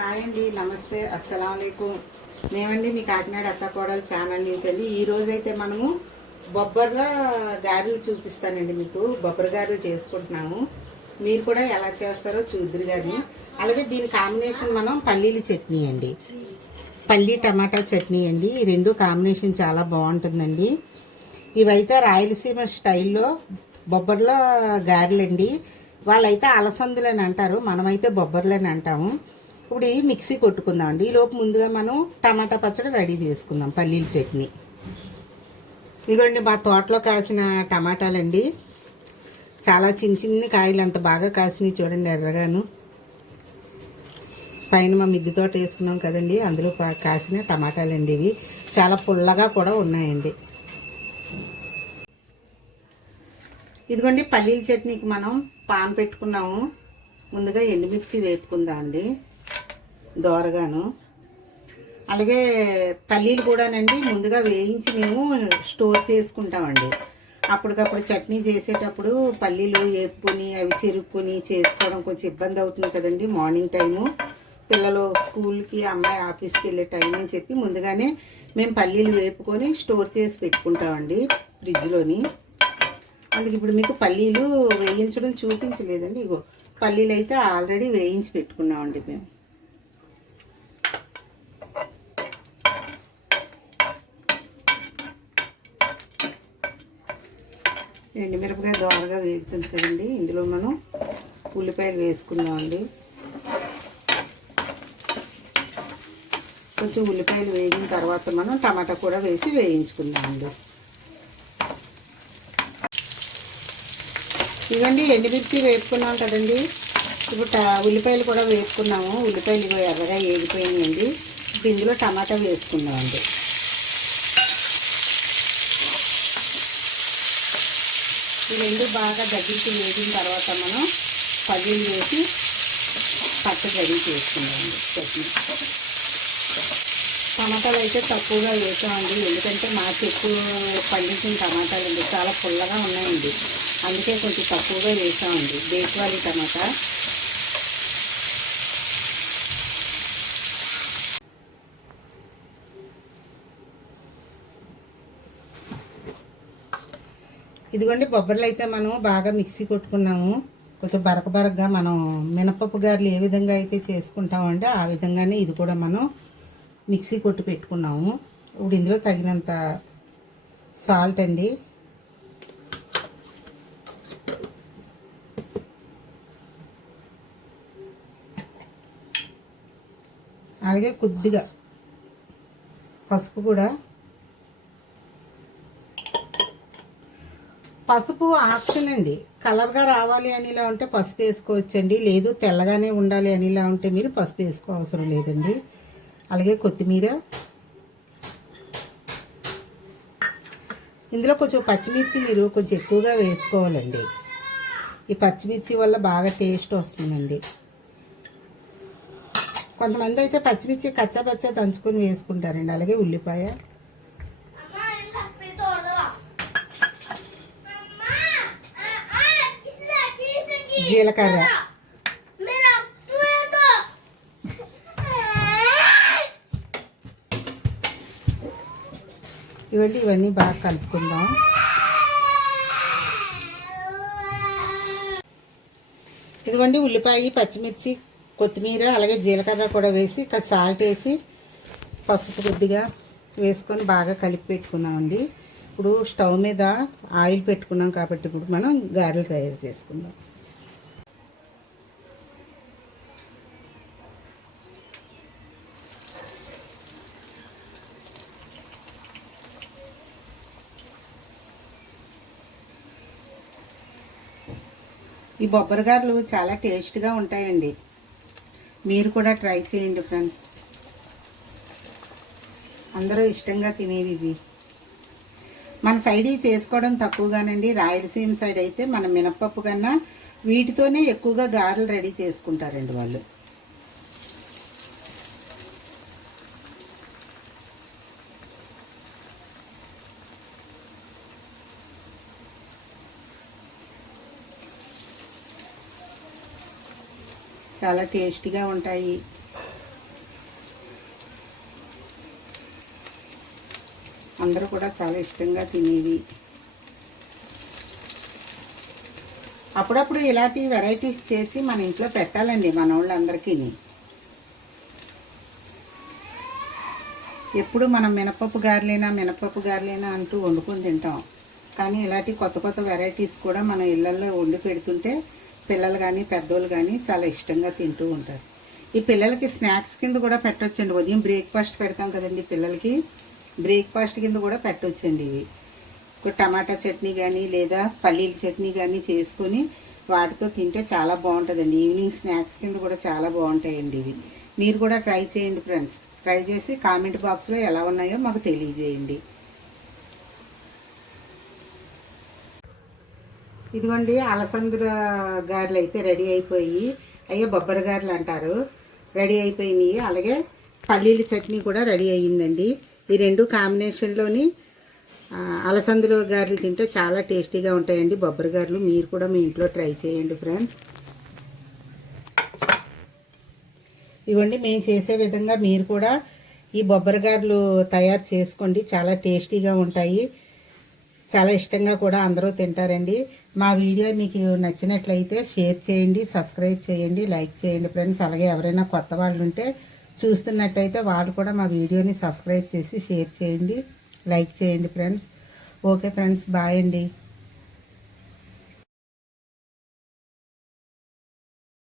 Hi అండి, నమస్తే, అస్సలం అయికం. మేమండి మీ కాకినాడ అత్తాకోడలు ఛానల్ నుంచి అండి. ఈరోజైతే మనము బొబ్బర్ల గారెలు చూపిస్తానండి. మీకు బొబ్బరి గారెలు చేసుకుంటున్నాము. మీరు కూడా ఎలా చేస్తారో చూద్దరు కానీ. అలాగే దీని కాంబినేషన్ మనం పల్లీల చట్నీ అండి, పల్లీ టమాటా చట్నీ అండి. ఈ రెండు కాంబినేషన్ చాలా బాగుంటుందండి. ఇవైతే రాయలసీమ స్టైల్లో బొబ్బర్ల గారెలండి. వాళ్ళైతే అలసందులని అంటారు, మనమైతే బొబ్బర్లని అంటాము. ఇప్పుడు ఈ మిక్సీ కొట్టుకుందాం అండి. ఈలోపు ముందుగా మనం టమాటా పచ్చడి రెడీ చేసుకుందాం, పల్లీల చట్నీ. ఇదిగోండి మా తోటలో కాసిన టమాటాలండి. చాలా చిన్న చిన్న కాయలు, అంత బాగా కాసినవి చూడండి, ఎర్రగాను. పైన మా మిద్దె తోట వేసుకున్నాం కదండి, అందులో కాసిన టమాటాలండి. ఇవి చాలా పుల్లగా కూడా ఉన్నాయండి. ఇదిగోండి పల్లీల చట్నీకి మనం పాన్ పెట్టుకున్నాము. ముందుగా ఎండుమిర్చి వేపుకుందాం అండి దోరగాను. అలాగే పల్లీలు కూడానండి ముందుగా వేయించి మేము స్టోర్ చేసుకుంటామండి. అప్పటికప్పుడు చట్నీ చేసేటప్పుడు పల్లీలు వేపుకొని అవి చెరుపుకొని చేసుకోవడం కొంచెం ఇబ్బంది అవుతుంది కదండి. మార్నింగ్ టైము పిల్లలు స్కూల్కి, అమ్మాయి ఆఫీస్కి వెళ్ళే టైం అని చెప్పి ముందుగానే మేము పల్లీలు వేపుకొని స్టోర్ చేసి పెట్టుకుంటామండి ఫ్రిడ్జ్లోని. అందుకే ఇప్పుడు మీకు పల్లీలు వేయించడం చూపించలేదండి. ఇగో పల్లీలు అయితే ఆల్రెడీ వేయించి పెట్టుకున్నామండి మేము. ఎండుమిరపకాయ దోరగా వేగుతుంది కదండి, ఇందులో మనం ఉల్లిపాయలు వేసుకుందామండి. కొంచెం ఉల్లిపాయలు వేగిన తర్వాత మనం టమాటా కూడా వేసి వేయించుకుందామండి. ఇవ్వండి ఎండుమిర్చి వేపుకున్నాం కదండి. ఇప్పుడు ఉల్లిపాయలు కూడా వేసుకున్నాము. ఉల్లిపాయలు ఇవి ఎర్రగా వేగిపోయినాయండి. ఇప్పుడు ఇందులో టమాటా వేసుకుందామండి. ఈ రెండు బాగా దగ్గరికి వేగిన తర్వాత మనం పల్లీలు వేసి పచ్చడి రెడీ చేసుకుందామండి చట్నీ. టమాటాలు అయితే తక్కువగా వేసామండి, ఎందుకంటే మా చెట్టు పండించిన టమాటాలు అండి చాలా పుల్లగా ఉన్నాయండి. అందుకే కొంచెం తక్కువగా వేసామండి దేశవాళీ టమాటా. ఇదిగోండి బొబ్బర్లు అయితే మనం బాగా మిక్సీ కొట్టుకున్నాము. కొంచెం బరకగా మనం మినపప్పు గారెలు ఏ విధంగా అయితే చేసుకుంటామంటే ఆ విధంగానే ఇది కూడా మనం మిక్సీ కొట్టి పెట్టుకున్నాము. ఇప్పుడు ఇందులో తగినంత సాల్ట్ అండి, అలాగే కొద్దిగా పసుపు కూడా. పసుపు ఆప్షన్ అండి, కలర్గా రావాలి అని ఇలా ఉంటే పసుపు వేసుకోవచ్చండి, లేదు తెల్లగానే ఉండాలి అని ఇలా ఉంటే మీరు పసుపు వేసుకో అవసరం లేదండి. అలాగే కొత్తిమీర, ఇందులో కొంచెం పచ్చిమిర్చి మీరు కొంచెం ఎక్కువగా వేసుకోవాలండి. ఈ పచ్చిమిర్చి వల్ల బాగా టేస్ట్ వస్తుందండి. కొంతమంది అయితే పచ్చిమిర్చి కచ్చా దంచుకొని వేసుకుంటారండి. అలాగే ఉల్లిపాయ, జీలకర్ర, ఇవన్నీ బాగా కలుపుకుందాం. ఇదిగోండి ఉల్లిపాయ, పచ్చిమిర్చి, కొత్తిమీర, అలాగే జీలకర్ర కూడా వేసి సాల్ట్ వేసి పసుపు కొద్దిగా వేసుకొని బాగా కలిపి పెట్టుకున్నామండి. ఇప్పుడు స్టవ్ మీద ఆయిల్ పెట్టుకున్నాం కాబట్టి ఇప్పుడు మనం గారెలు తయారు చేసుకుందాం. ఈ బొబ్బరి గారెలు చాలా టేస్ట్గా ఉంటాయండి, మీరు కూడా ట్రై చేయండి ఫ్రెండ్స్. అందరూ ఇష్టంగా తినేవి ఇవి. మన సైడ్ ఇవి చేసుకోవడం తక్కువగానండి. రాయలసీమ సైడ్ అయితే మన మినపప్పు కన్నా వీటితోనే ఎక్కువగా గారెలు రెడీ చేసుకుంటారండి వాళ్ళు. చాలా టేస్టీగా ఉంటాయి. అందరూ కూడా చాలా ఇష్టంగా తినేవి. అప్పుడప్పుడు ఇలాంటి వెరైటీస్ చేసి మన ఇంట్లో పెట్టాలండి మన వాళ్ళందరికీ. ఎప్పుడు మనం మినపప్పు గారెలేనా అంటూ వండుకొని తింటాం. కానీ ఇలాంటి కొత్త కొత్త వెరైటీస్ కూడా మన ఇళ్ళల్లో వండి పెడుతుంటే పిల్లలు కానీ పెద్దోళ్ళు కానీ చాలా ఇష్టంగా తింటూ ఉంటారు. ఈ పిల్లలకి స్నాక్స్ కింద కూడా పెట్టొచ్చండి. ఉదయం బ్రేక్ఫాస్ట్ పెడతాం కదండి పిల్లలకి, బ్రేక్ఫాస్ట్ కింద కూడా పెట్టొచ్చండి. ఇవి టమాటా చట్నీ కానీ లేదా పల్లీల చట్నీ కానీ చేసుకొని వాటితో తింటే చాలా బాగుంటుందండి. ఈవినింగ్ స్నాక్స్ కింద కూడా చాలా బాగుంటాయండి ఇవి. మీరు కూడా ట్రై చేయండి ఫ్రెండ్స్. ట్రై చేసి కామెంట్ బాక్స్లో ఎలా ఉన్నాయో మాకు తెలియజేయండి. ఇదిగోండి అలసందల గారెలు అయితే రెడీ అయిపోయి, అయ్యో బొబ్బరి గారెలు అంటారు, రెడీ అయిపోయినాయి. అలాగే పల్లీల చట్నీ కూడా రెడీ అయ్యిందండి. ఈ రెండు కాంబినేషన్లోని అలసందల గారెలు తింటే చాలా టేస్టీగా ఉంటాయండి బొబ్బరి గారెలు. మీరు కూడా మీ ఇంట్లో ట్రై చేయండి ఫ్రెండ్స్. ఇవ్వండి మేము చేసే విధంగా మీరు కూడా ఈ బొబ్బరి గారెలు తయారు చేసుకోండి. చాలా టేస్టీగా ఉంటాయి, చాలా ఇష్టంగా కూడా అందరూ తింటారండి. మా వీడియో మీకు నచ్చినట్లయితే షేర్ చేయండి, సబ్స్క్రైబ్ చేయండి, లైక్ చేయండి ఫ్రెండ్స్. అలాగే ఎవరైనా కొత్త వాళ్ళు ఉంటే చూస్తున్నట్టయితే వాళ్ళు కూడా మా వీడియోని సబ్స్క్రైబ్ చేసి షేర్ చేయండి, లైక్ చేయండి ఫ్రెండ్స్. ఓకే ఫ్రెండ్స్, బాయ్ అండి.